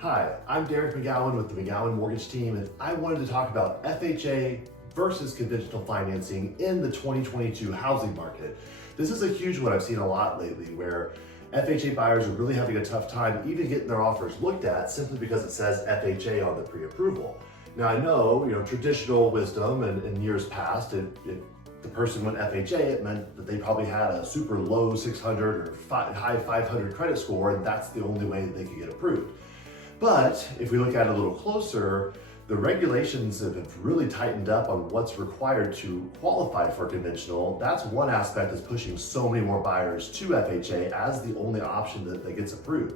Hi, I'm Derek McGowan with the McGowan Mortgage Team, and I wanted to talk about FHA versus conventional financing in the 2022 housing market. This is a huge one I've seen a lot lately where FHA buyers are really having a tough time even getting their offers looked at simply because it says FHA on the pre-approval. Now I know, traditional wisdom and in years past, if the person went FHA, it meant that they probably had a super low 600 or high 500 credit score, and that's the only way that they could get approved. But if we look at it a little closer, the regulations have really tightened up on what's required to qualify for conventional. That's one aspect that's pushing so many more buyers to FHA as the only option that gets approved.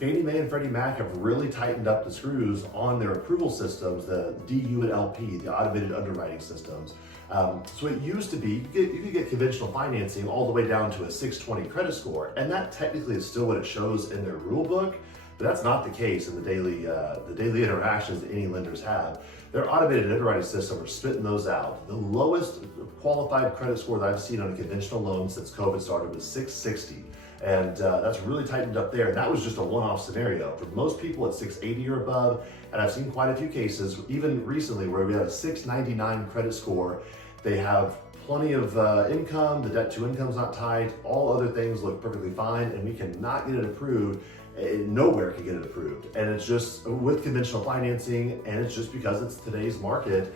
Fannie Mae and Freddie Mac have really tightened up the screws on their approval systems, the DU and LP, the automated underwriting systems. So it used to be, you could get conventional financing all the way down to a 620 credit score, and that technically is still what it shows in their rule book. But that's not the case in the daily interactions that any lenders have. Their automated underwriting system are spitting those out. The lowest qualified credit score that I've seen on a conventional loan since COVID started was 660. And that's really tightened up there. And that was just a one-off scenario. For most people, it's 680 or above. And I've seen quite a few cases, even recently, where we had a 699 credit score. They have plenty of income, the debt to income's not tight, all other things look perfectly fine, and we cannot get it approved. Nowhere can get it approved. And it's just with conventional financing, and it's just because it's today's market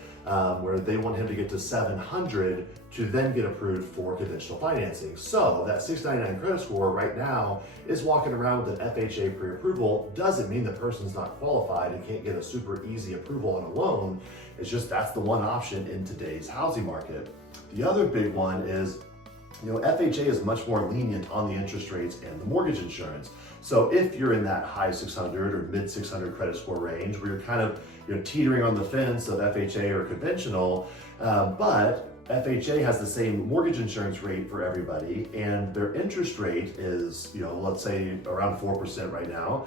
where they want him to get to 700 to then get approved for conventional financing. So that 699 credit score right now is walking around with an FHA pre-approval. Doesn't mean the person's not qualified and can't get a super easy approval on a loan. It's just that's the one option in today's housing market. The other big one is FHA is much more lenient on the interest rates and the mortgage insurance. So if you're in that high 600 or mid 600 credit score range where you're kind of teetering on the fence of FHA or conventional, but FHA has the same mortgage insurance rate for everybody, and their interest rate is, let's say around 4% right now.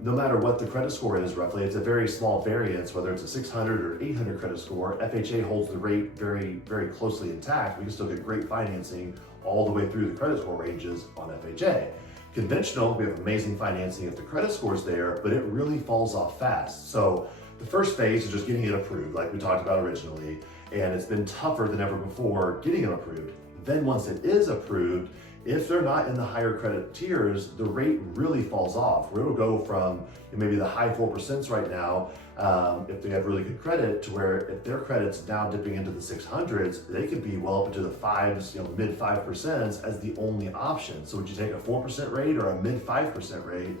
No matter what the credit score is roughly, it's a very small variance, whether it's a 600 or 800 credit score, FHA holds the rate very, very closely intact. We can still get great financing all the way through the credit score ranges on FHA. Conventional, we have amazing financing if the credit score's there, but it really falls off fast. So the first phase is just getting it approved, like we talked about originally, and it's been tougher than ever before getting it approved. Then once it is approved, if they're not in the higher credit tiers, the rate really falls off. Where it'll go from maybe the high 4% right now, if they have really good credit, to where if their credit's now dipping into the 600s, they could be well up into the 5s, mid 5% as the only option. So would you take a 4% rate or a mid 5% rate?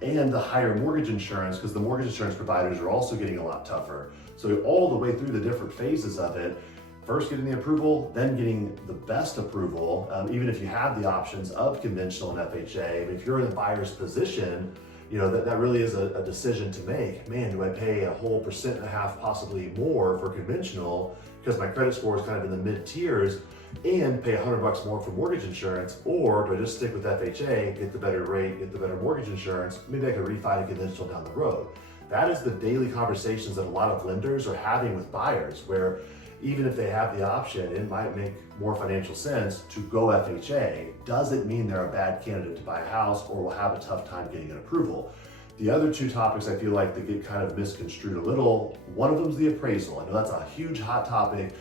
And the higher mortgage insurance, because the mortgage insurance providers are also getting a lot tougher. So all the way through the different phases of it, first getting the approval, then getting the best approval, even if you have the options of conventional and FHA. If you're in the buyer's position, that really is a decision to make. Man, do I pay a whole 1.5% possibly more for conventional because my credit score is kind of in the mid tiers, and pay $100 more for mortgage insurance, or do I just stick with FHA, get the better rate, get the better mortgage insurance, maybe I can refi to conventional down the road. That is the daily conversations that a lot of lenders are having with buyers, where even if they have the option, it might make more financial sense to go FHA. Doesn't mean they're a bad candidate to buy a house or will have a tough time getting an approval. The other two topics I feel like they get kind of misconstrued a little. One of them is the appraisal. I know that's a huge hot topic.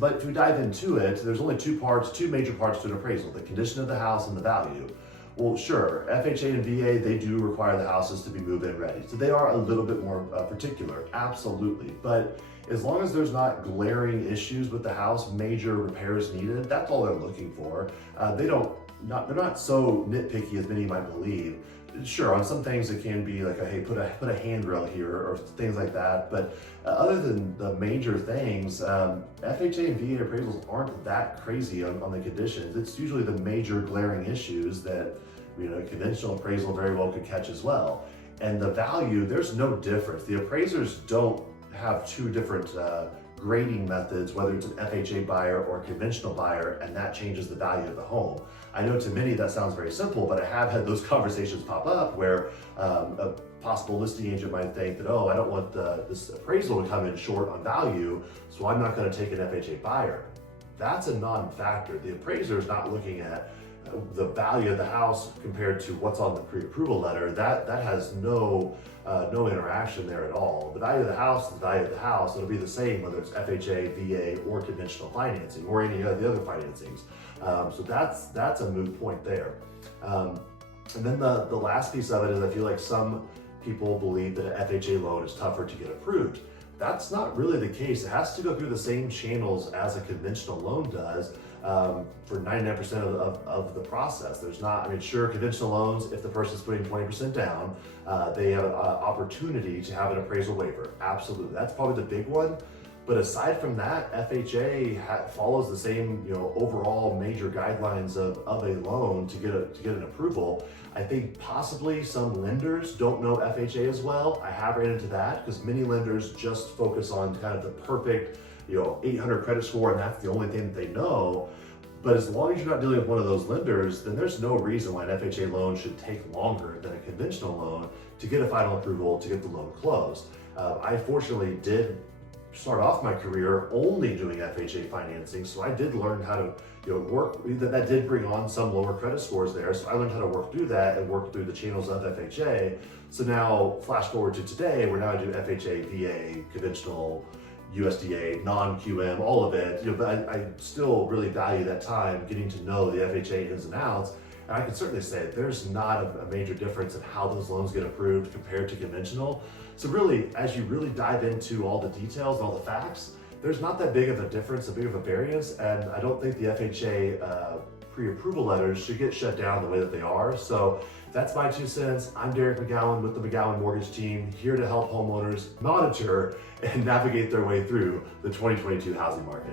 But if we dive into it, there's only two major parts to an appraisal: the condition of the house and the value. Well, sure, FHA and VA, they do require the houses to be move-in ready. So they are a little bit more particular, absolutely. But as long as there's not glaring issues with the house, major repairs needed, that's all they're looking for. They're not so nitpicky as many might believe. Sure, on some things it can be like, hey, put a handrail here or things like that. But other than the major things, FHA and VA appraisals aren't that crazy on the conditions. It's usually the major glaring issues that conventional appraisal very well could catch as well. And the value, there's no difference. The appraisers don't have two different grading methods, whether it's an FHA buyer or a conventional buyer, and that changes the value of the home. I know to many that sounds very simple, but I have had those conversations pop up where a possible listing agent might think that, oh, I don't want this appraisal to come in short on value, so I'm not going to take an FHA buyer. That's a non-factor. The appraiser is not looking at the value of the house compared to what's on the pre-approval letter, that has no interaction there at all. The value of the house is the value of the house. It'll be the same whether it's FHA, VA, or conventional financing, or any of the other financings. So that's a moot point there. And then the last piece of it is I feel like some people believe that an FHA loan is tougher to get approved. That's not really the case. It has to go through the same channels as a conventional loan does for 99% of the process. There's not, I mean, sure, conventional loans, if the person's putting 20% down, they have an opportunity to have an appraisal waiver. Absolutely, that's probably the big one. But aside from that, FHA follows the same, overall major guidelines of a loan to get an approval. I think possibly some lenders don't know FHA as well. I have ran into that because many lenders just focus on kind of the perfect, 800 credit score, and that's the only thing that they know. But as long as you're not dealing with one of those lenders, then there's no reason why an FHA loan should take longer than a conventional loan to get a final approval to get the loan closed. I fortunately did start off my career only doing FHA financing, so I did learn how to work. That did bring on some lower credit scores there, so I learned how to work through that and work through the channels of FHA. So now, flash forward to today, where now I do FHA, VA, conventional, USDA, non-QM, all of it. But I still really value that time getting to know the FHA ins and outs. And I can certainly say there's not a major difference in how those loans get approved compared to conventional. So really, as you really dive into all the details and all the facts, there's not that big of a difference, a big of a variance. And I don't think the FHA pre-approval letters should get shut down the way that they are. So that's my 2 cents. I'm Derek McGowan with the McGowan Mortgage Team, here to help homeowners monitor and navigate their way through the 2022 housing market.